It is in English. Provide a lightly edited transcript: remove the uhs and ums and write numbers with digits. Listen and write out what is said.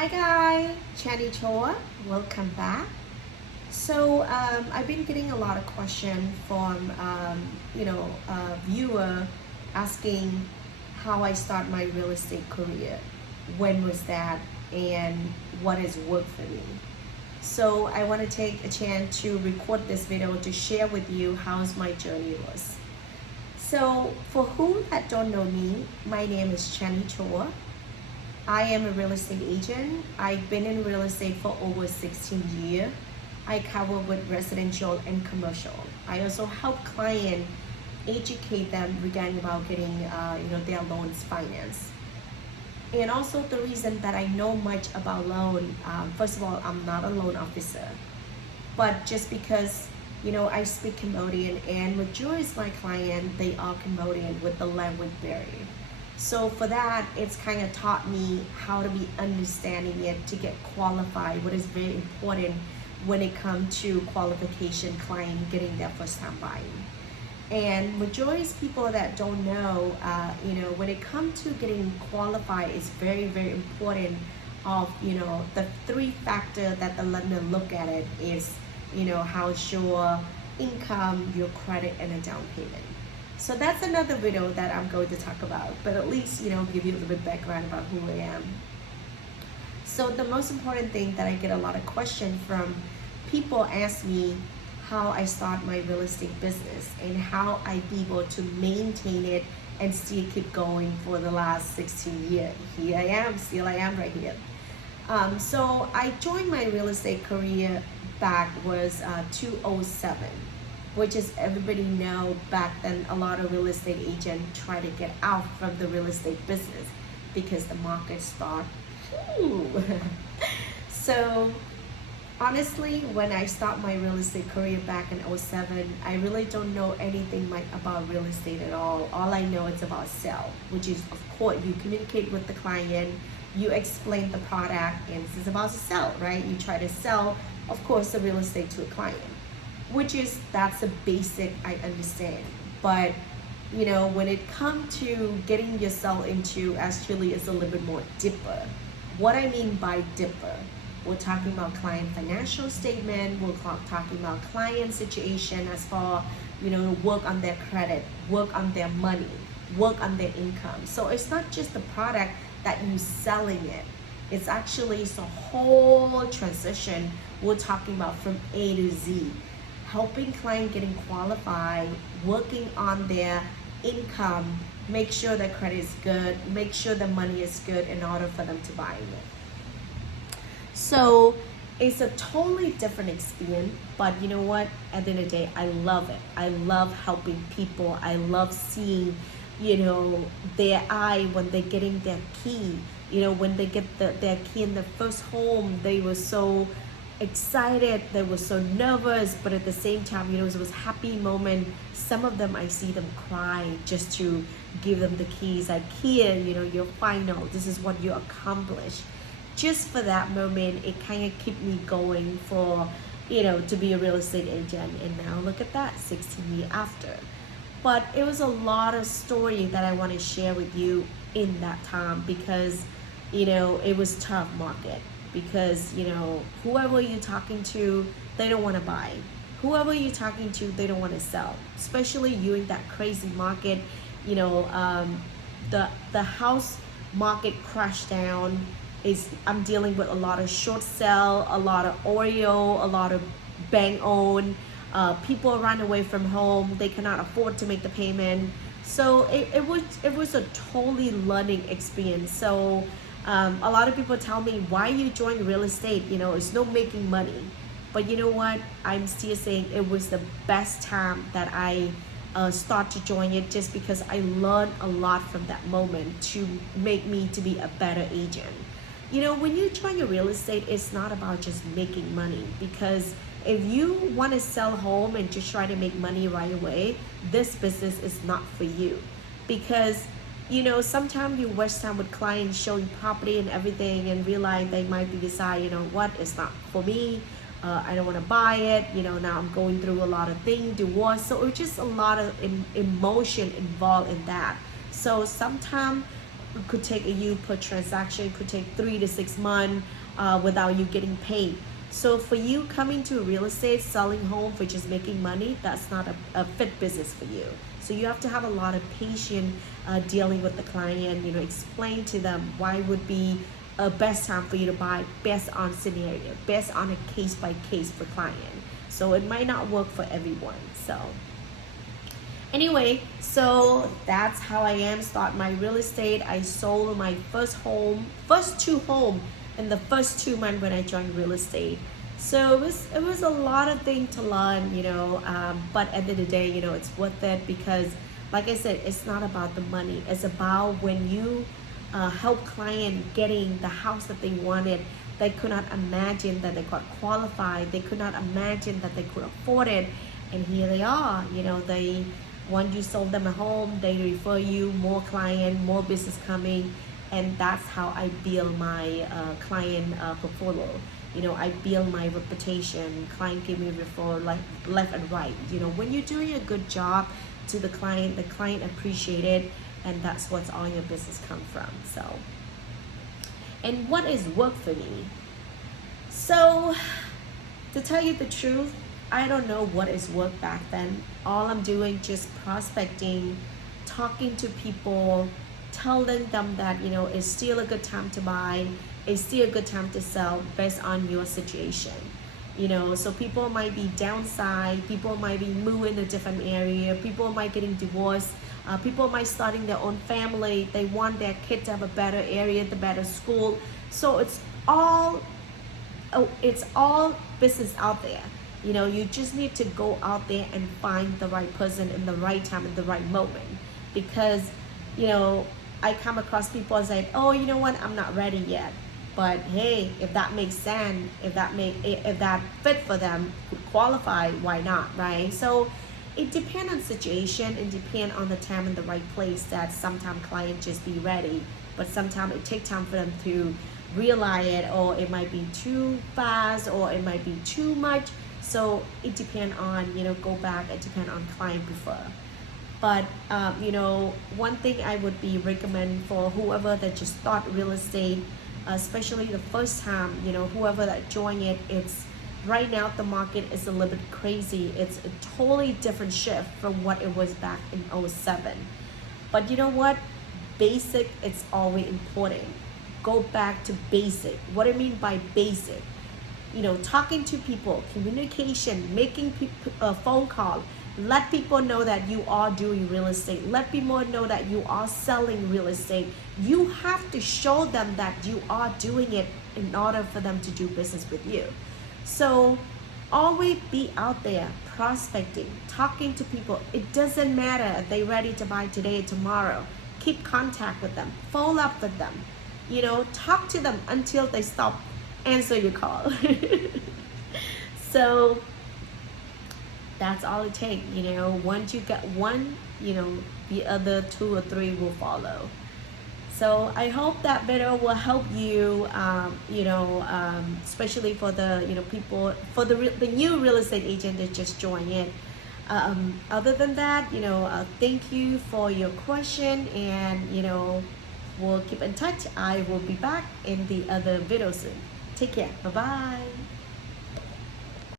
Hi guys, Chani Choa, welcome back. I've been getting a lot of questions from a viewer asking how I start my real estate career, when was that, and what has worked for me. So I want to take a chance to record this video to share with you how's my journey was. So for whom that don't know me, my name is Chani Choa. I am a real estate agent. I've been in real estate for over 16 years. I cover with residential and commercial. I also help clients educate them regarding about getting their loans financed. And also the reason that I know much about loan, first of all, I'm not a loan officer, but just because I speak Cambodian and majority of my client, they are Cambodian with the language barrier. So for that, it's kind of taught me how to be understanding it to get qualified, what is very important when it comes to qualification client getting their first time buying. And majority of people that don't know, when it comes to getting qualified, it's very, very important of, the three factor that the lender look at it is, how's your income, your credit, and a down payment. So that's another video that I'm going to talk about, but at least, give you a little bit background about who I am. So the most important thing that I get a lot of questions from people ask me how I start my real estate business and how I be able to maintain it and still keep going for the last 16 years. Here I am, still I am right here. So I joined my real estate career back was 2007. Which is everybody know back then a lot of real estate agents try to get out from the real estate business because the market start. So honestly, when I start my real estate career back in 07, I really don't know anything about real estate at all. All I know is about sell, which is of course you communicate with the client, you explain the product, and this is about to sell, right? You try to sell, of course, the real estate to a client. That's a basic I understand, but when it comes to getting yourself into, actually it's a little bit more deeper. What I mean by deeper, we're talking about client financial statement, we're talking about client situation as far work on their credit, work on their money, work on their income. So it's not just the product that you selling it, it's actually the whole transition we're talking about from A to Z. Helping client getting qualified, working on their income, make sure their credit is good, make sure the money is good in order for them to buy it. So it's a totally different experience, but you know what? At the end of the day, I love it. I love helping people. I love seeing, their eye when they're getting their key. When they get their key in the first home, they were so excited, they were so nervous, but at the same time, it was a happy moment. Some of them I see them cry just to give them the keys, like here, your final, this is what you accomplished. Just for that moment, it kind of kept me going for, to be a real estate agent. And now look at that, 16 years after. But it was a lot of story that I want to share with you in that time because, it was tough market. Because whoever you're talking to, they don't want to buy. Whoever you're talking to, they don't want to sell. Especially you in that crazy market, the house market crashed down. I'm dealing with a lot of short sale, a lot of Oreo, a lot of bank owned. People run away from home. They cannot afford to make the payment. So it was a totally learning experience. So. A lot of people tell me, why you join real estate? It's no making money. But you know what? I'm still saying it was the best time that I start to join it, just because I learned a lot from that moment to make me to be a better agent. When you join a real estate, it's not about just making money, because if you want to sell home and just try to make money right away, this business is not for you. Because sometimes you waste time with clients showing property and everything and realize they might be decide, what, it's not for me. I don't want to buy it. Now I'm going through a lot of things, divorce. So it's just a lot of emotion involved in that. So sometimes it could take you per transaction, could take 3 to 6 months without you getting paid. So for you coming to real estate, selling home for just making money, that's not a fit business for you. So you have to have a lot of patience dealing with the client, explain to them why would be a best time for you to buy based on scenario, based on a case by case for client. So it might not work for everyone. So anyway, so that's how I am start my real estate. I sold my first two home in the first 2 months when I joined real estate. So it was a lot of things to learn, but at the end of the day, it's worth it because, like I said, it's not about the money. It's about when you help client getting the house that they wanted. They could not imagine that they got qualified. They could not imagine that they could afford it, and here they are. They once you sold them a home, they refer you more client, more business coming. And that's how I build my client portfolio. I build my reputation. Client give me referral like left and right. When you're doing a good job to the client appreciate it, and that's what's all your business come from. So, and what is work for me? So, to tell you the truth, I don't know what is work back then. All I'm doing just prospecting, talking to people, telling them that it's still a good time to buy, it's still a good time to sell based on your situation. So people might be downside, people might be moving in a different area, people might getting divorced, people might starting their own family, they want their kid to have a better area, the better school. So it's all business out there. You just need to go out there and find the right person in the right time in the right moment. Because I come across people and say, oh, you know what, I'm not ready yet. But hey, if that makes sense, if that fit for them, could qualify, why not, right? So it depends on situation, it depends on the time and the right place that sometimes clients just be ready, but sometimes it takes time for them to realize it, or it might be too fast, or it might be too much. So it depends on, go back, it depends on client prefer. But one thing I would be recommend for whoever that just start real estate, especially the first time, whoever that join it, it's right now the market is a little bit crazy. It's a totally different shift from what it was back in 07. But you know what? Basic, it's always important. Go back to basic. What I mean by basic, talking to people, communication, making a phone call. Let people know that you are doing real estate. Let people know that you are selling real estate. You have to show them that you are doing it in order for them to do business with you. So always be out there prospecting, talking to people. It doesn't matter if they're ready to buy today or tomorrow. Keep contact with them. Follow up with them. Talk to them until they stop answer your call. So that's all it takes. Once you get one, the other 2 or 3 will follow. So I hope that video will help you, especially for the people, for the new real estate agent that just joined in. Other than that, thank you for your question, and we'll keep in touch. I will be back in the other video soon. Take care. Bye bye.